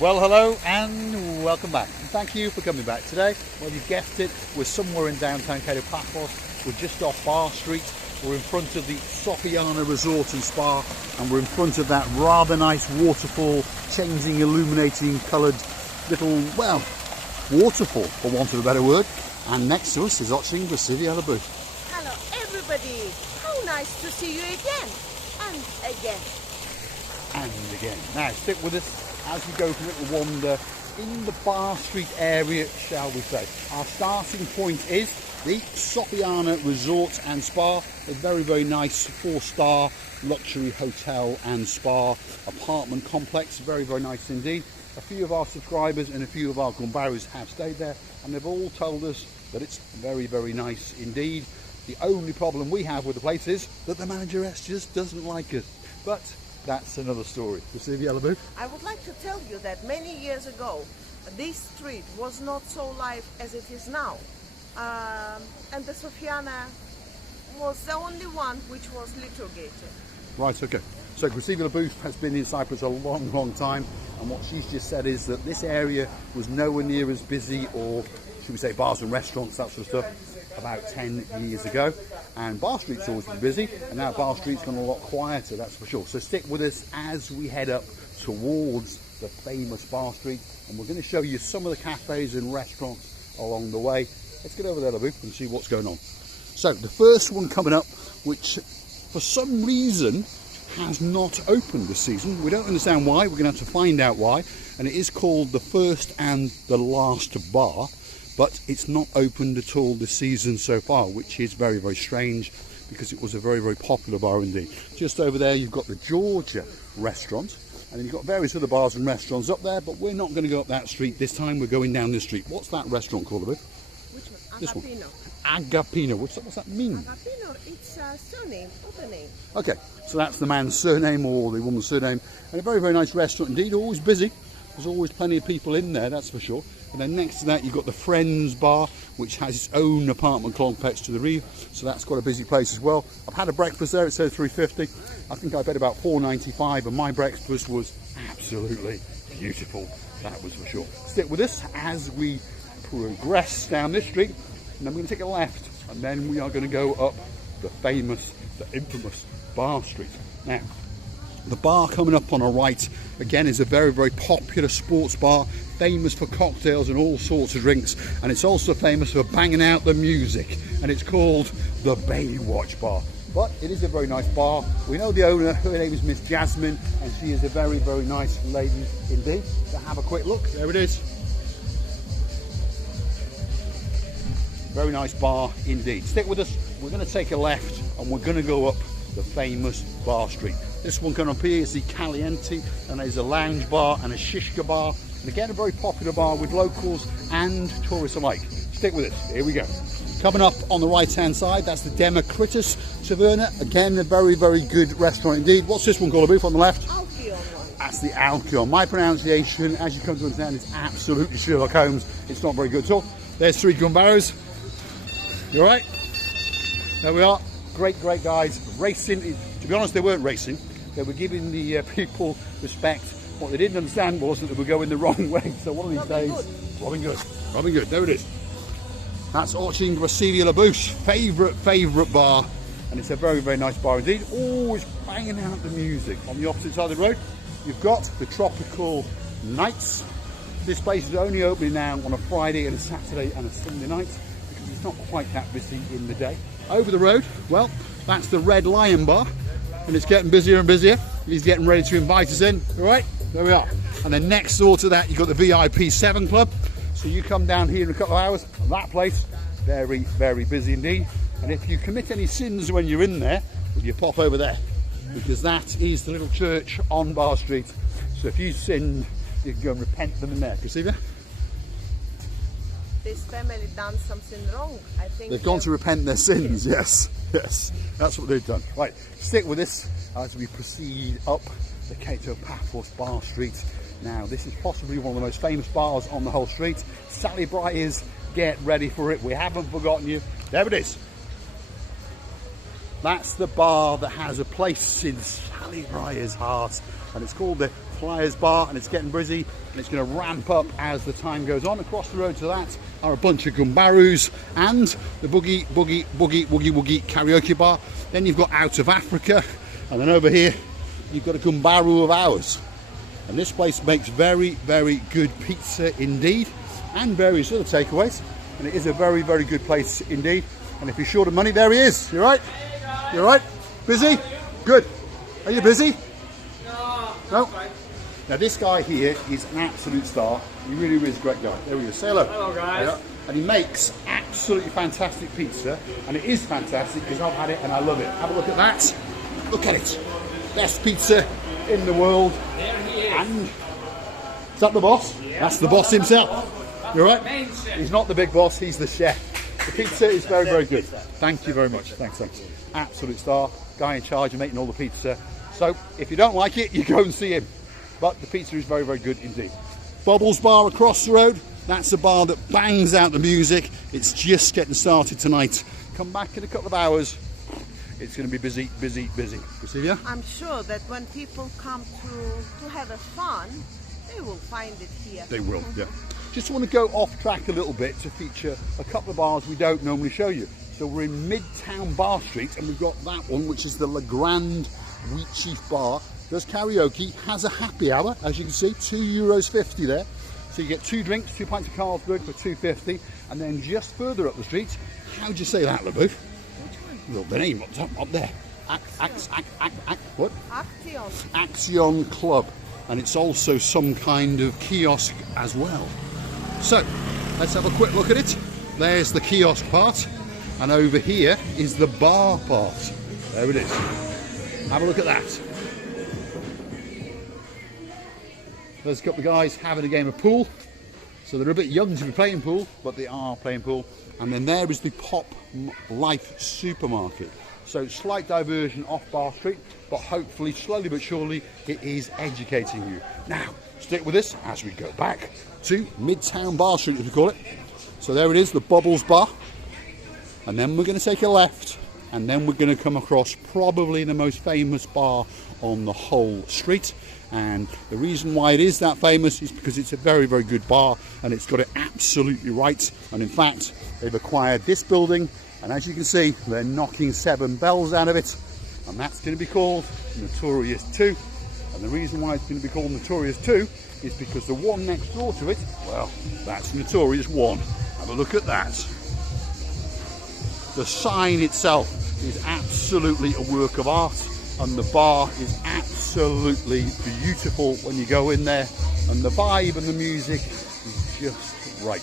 Well, hello and welcome back. And thank you for coming back today. Well, you've guessed it, we're somewhere in downtown Paphos. We're just off Bar Street. We're in front of the Sophiana Resort and Spa, and we're in front of that rather nice waterfall, changing, illuminating, coloured little, well, waterfall, for want of a better word. And next to us is watching the Sophiana booth. Hello, everybody. How nice to see you again and again. And again. Now, stick with us as we go for a little wander in the Bar Street area, shall we say. Our starting point is the Sophiana Resort and Spa, a very, very nice 4-star luxury hotel and spa apartment complex. Very, very nice indeed. A few of our subscribers and a few of our gumbaros have stayed there, and they've all told us that it's very, very nice indeed. The only problem we have with the place is that the manageress just doesn't like us. But that's another story. You see the yellow booth? I would like to tell you that many years ago, this street was not so live as it is now. And the Sophiana was the only one which was litigated. Right, okay. So Cristina Booth has been in Cyprus a long, long time, and what she's just said is that this area was nowhere near as busy, or should we say bars and restaurants, that sort of stuff, about 10 years ago. And Bar Street's always been busy, and now Bar Street's gone a lot quieter, that's for sure. So stick with us as we head up towards the famous Bar Street, and we're going to show you some of the cafes and restaurants along the way. Let's get over there, booth, and see what's going on. So the first one coming up, which for some reason has not opened this season. We don't understand why. We're going to have to find out why. And it is called the First and the Last Bar, but it's not opened at all this season so far, which is very, very strange, because it was a very, very popular bar indeed. Just over there you've got the Georgia restaurant, and then you've got various other bars and restaurants up there, but we're not going to go up that street this time. We're going down this street. What's that restaurant called, a bit? Which one? This one. Agapino. Agapino. What's that mean? Agapino, it's a surname, not a name. Okay, so that's the man's surname or the woman's surname. And a very, very nice restaurant indeed, always busy. There's always plenty of people in there, that's for sure. And then next to that you've got the Friends Bar, which has its own apartment complex to the rear. So that's quite a busy place as well. I've had a breakfast there, it says $3.50. I think I paid about $4.95, and my breakfast was absolutely beautiful, that was for sure. Stick with us as we progress down this street, and then we're going to take a left, and then we are going to go up the famous, the infamous Bar Street. Now, the bar coming up on our right, again, is a very, very popular sports bar, famous for cocktails and all sorts of drinks, and it's also famous for banging out the music, and it's called the Baywatch Bar. But it is a very nice bar. We know the owner, her name is Miss Jasmine, and she is a very, very nice lady indeed. So have a quick look, there it is. Very nice bar indeed. Stick with us, we're going to take a left, and we're going to go up the famous Bar Street. This one coming up here is the Caliente, and there's a lounge bar and a shishka bar, and again a very popular bar with locals and tourists alike. Stick with us, here we go. Coming up on the right hand side, that's the Democritus Taverna, again a very, very good restaurant indeed. What's this one called, a booth on the left? Alcyon one. That's the Alcyon. My pronunciation, as you come to understand, is absolutely Sherlock Holmes. It's not very good at all. There's 3 gumbaros. You alright? There we are. Great, great guys. Racing, to be honest, they weren't racing. They were giving the people respect. What they didn't understand was that they were going the wrong way. So one of these days, Robin Good. Robin Good, there it is. That's Orching Brasilia La Bouche, favourite bar. And it's a very, very nice bar indeed. Always banging out the music. On the opposite side of the road, you've got the Tropical Nights. This place is only opening now on a Friday and a Saturday and a Sunday night, because it's not quite that busy in the day. Over the road, well, that's the Red Lion Bar, and it's getting busier and busier. He's getting ready to invite us in. All right, there we are. And then next door to that, you've got the VIP 7 Club. So you come down here in a couple of hours, and that place, very, very busy indeed. And if you commit any sins when you're in there, well, you pop over there, because that is the little church on Bar Street. So if you sin, you can go and repent them in there. Can you see that? This family done something wrong, I think. They've gone to repent their sins, yes, yes, that's what they've done. Right, stick with us as we proceed up the Paphos Bar Street. Now, this is possibly one of the most famous bars on the whole street. Sally Briars, get ready for it, we haven't forgotten you. There it is. That's the bar that has a place in Sally Briar's heart, and it's called the Flyers Bar, and it's getting busy, and it's going to ramp up as the time goes on. Across the road to that are a bunch of gumbaroos and the Boogie karaoke bar. Then you've got Out of Africa, and then over here you've got a gumbaroo of ours. And this place makes very, very good pizza indeed, and various other takeaways. And it is a very, very good place indeed. And if you're short of money, there he is. You right? You right? Busy? Good. Are you busy? No. Now this guy here is an absolute star. He really is a great guy. There he is. Say hello. Hello guys. And he makes absolutely fantastic pizza, and it is fantastic because I've had it and I love it. Have a look at that. Look at it. Best pizza in the world. There he is. And is that the boss? Yeah. That's the boss himself. You're right. He's not the big boss. He's the chef. The pizza is very, very good. Thank you very much. Thanks. Absolute star. Guy in charge of making all the pizza. So if you don't like it, you go and see him. But the pizza is very, very good indeed. Bubbles Bar across the road. That's a bar that bangs out the music. It's just getting started tonight. Come back in a couple of hours. It's going to be busy, busy, busy. Sophiana? I'm sure that when people come to have a fun, they will find it here. They will, yeah. Just want to go off track a little bit to feature a couple of bars we don't normally show you. So we're in Midtown Bar Street, and we've got that one, which is the Le Grand Wheat Chief Bar. Does karaoke, has a happy hour, as you can see, €2.50 there. So you get 2 drinks, 2 pints of Carlsberg for $2.50, and then just further up the street, how'd you say that, LeBouf? Look, the name up there. What? Action Club, and it's also some kind of kiosk as well. So let's have a quick look at it. There's the kiosk part, and over here is the bar part. There it is. Have a look at that. There's a couple of guys having a game of pool. So they're a bit young to be playing pool, but they are playing pool. And then there is the Pop Life supermarket. So slight diversion off Bar Street, but hopefully, slowly but surely, it is educating you. Now, stick with us as we go back to Midtown Bar Street, as we call it. So there it is, the Bubbles Bar. And then we're going to take a left, and then we're going to come across probably the most famous bar on the whole street. And the reason why it is that famous is because it's a very, very good bar, and it's got it absolutely right. And in fact, they've acquired this building, and as you can see, they're knocking 7 bells out of it, and that's going to be called Notorious 2. And the reason why it's going to be called Notorious 2 is because the one next door to it, well, that's Notorious 1. Have a look at that. The sign itself is absolutely a work of art, and the bar is absolutely beautiful when you go in there, and the vibe and the music is just right,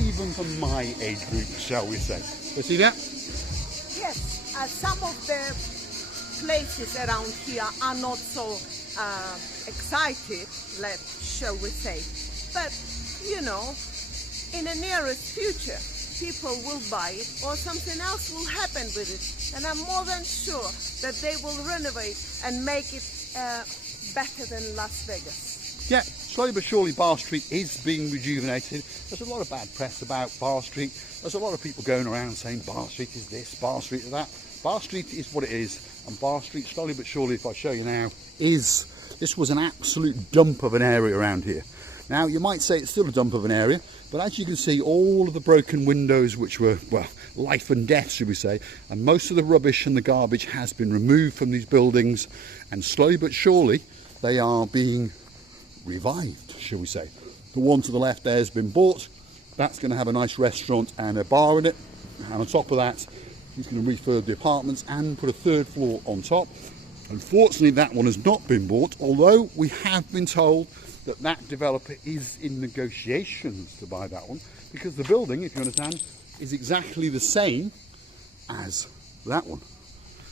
even for my age group, shall we say. You see that? Yes, some of the places around here are not so excited, shall we say, but you know, in the nearest future people will buy it, or something else will happen with it, and I'm more than sure that they will renovate and make it better than Las Vegas. Yeah, slowly but surely Bar Street is being rejuvenated. There's a lot of bad press about Bar Street. There's a lot of people going around saying Bar Street is this, Bar Street is that. Bar Street is what it is, and Bar Street, slowly but surely, if I show you now, this was an absolute dump of an area around here. Now, you might say it's still a dump of an area, but as you can see, all of the broken windows, which were, well, life and death, should we say, and most of the rubbish and the garbage has been removed from these buildings, and slowly but surely, they are being revived, shall we say. The one to the left there has been bought. That's going to have a nice restaurant and a bar in it, and on top of that, he's going to refurb the apartments and put a 3rd floor on top. Unfortunately, that one has not been bought, although we have been told that developer is in negotiations to buy that one, because the building, if you understand, is exactly the same as that one.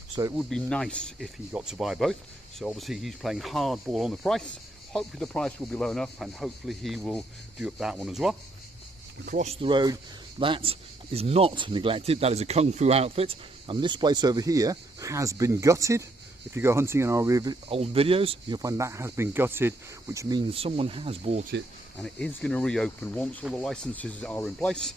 So it would be nice if he got to buy both. So obviously he's playing hardball on the price. Hopefully the price will be low enough, and hopefully he will do up that one as well. Across the road, that is not neglected. That is a kung fu outfit, and this place over here has been gutted. If you go hunting in our old videos, you'll find that has been gutted, which means someone has bought it, and it is going to reopen once all the licenses are in place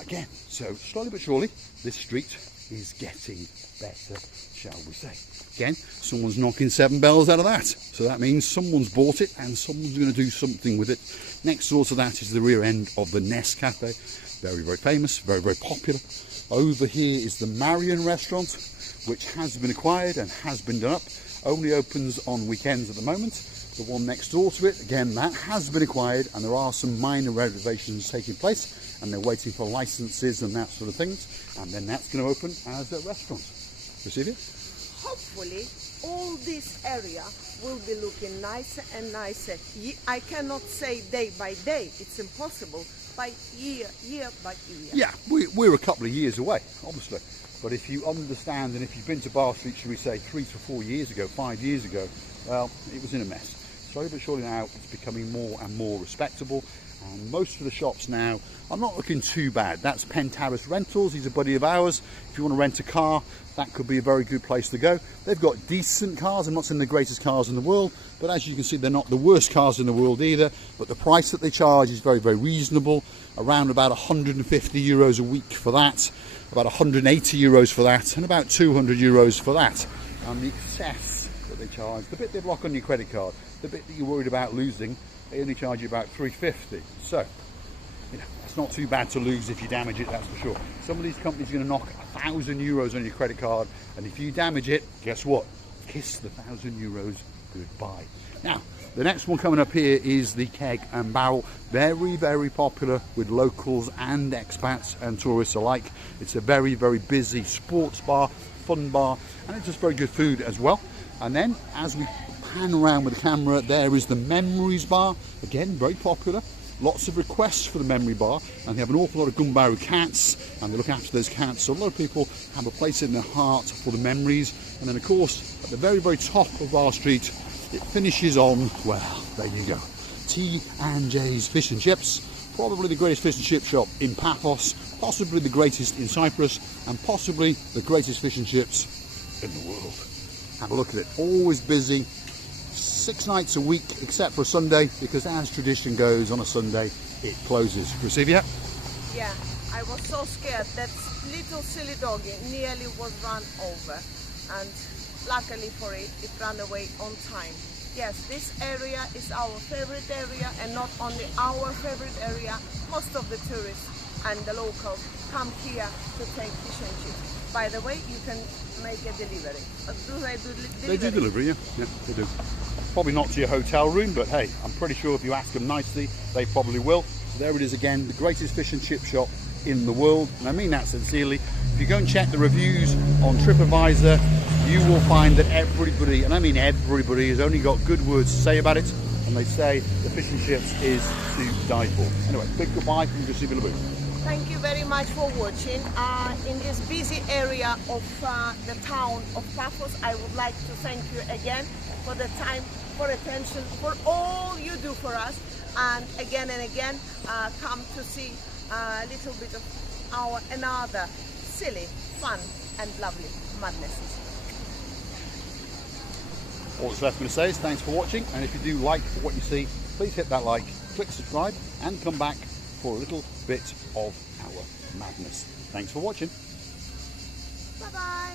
again. So slowly but surely, this street is getting better, shall we say. Again, someone's knocking 7 bells out of that. So that means someone's bought it and someone's going to do something with it. Next door to that is the rear end of the Nest Cafe. Very, very famous, very, very popular. Over here is the Marion restaurant, which has been acquired and has been done up. Only opens on weekends at the moment. The one next door to it, again, that has been acquired, and there are some minor renovations taking place, and they're waiting for licenses and that sort of things, and then that's going to open as a restaurant. Receive it? Hopefully, all this area will be looking nicer and nicer. I cannot say day by day, it's impossible, by year by year. Yeah, we're a couple of years away, obviously. But if you understand, and if you've been to Bar Street, should we say 3 to 4 years ago, 5 years ago, well, it was in a mess. Slowly but surely now, it's becoming more and more respectable. And most of the shops now are not looking too bad. That's Pentaris Rentals, he's a buddy of ours. If you want to rent a car, that could be a very good place to go. They've got decent cars. I'm not saying the greatest cars in the world, but as you can see, they're not the worst cars in the world either. But the price that they charge is very, very reasonable. Around about 150 euros a week for that, about 180 euros for that, and about 200 euros for that. And the excess that they charge, the bit they block on your credit card, the bit that you're worried about losing, they only charge you about 350. So, you know, that's not too bad to lose if you damage it, that's for sure. Some of these companies are going to knock 1,000 euros on your credit card, and if you damage it, guess what? Kiss the 1,000 euros goodbye. Now, the next one coming up here is the Keg and Barrel. Very, very popular with locals and expats and tourists alike. It's a very, very busy sports bar, fun bar, and it's just very good food as well. And then, as we pan around with the camera, there is the Memories Bar. Again, very popular. Lots of requests for the Memory Bar, and they have an awful lot of Gumbaru cats, and they look after those cats. So a lot of people have a place in their heart for the memories. And then, of course, at the very, very top of Bar Street, it finishes on, well, there you go, T&J's Fish and Chips. Probably the greatest fish and chip shop in Paphos, possibly the greatest in Cyprus, and possibly the greatest fish and chips in the world. Have a look at it. Always busy. 6 nights a week, except for Sunday, because as tradition goes, on a Sunday, it closes. Receive yet? Yeah, I was so scared. That little silly doggy nearly was run over. And luckily for it, it ran away on time. Yes, this area is our favorite area, and not only our favorite area, most of the tourists and the locals come here to take fish and chips. By the way, you can make a delivery. Do they do delivery? They do delivery, yeah. Yeah, they do. Probably not to your hotel room, but hey, I'm pretty sure if you ask them nicely, they probably will. So there it is again, the greatest fish and chip shop in the world, and I mean that sincerely. If you go and check the reviews on TripAdvisor, you will find that everybody, and I mean everybody, has only got good words to say about it, and they say the fish and chips is to die for. Anyway, big goodbye from Sophiana Resort. Thank you very much for watching. In this busy area of the town of Paphos, I would like to thank you again for the time, for attention, for all you do for us, and again come to see a little bit of our another silly, fun and lovely madnesses. All that's left for me to say is thanks for watching, and if you do like what you see, please hit that like, click subscribe, and come back for a little bit of our madness. Thanks for watching. Bye bye.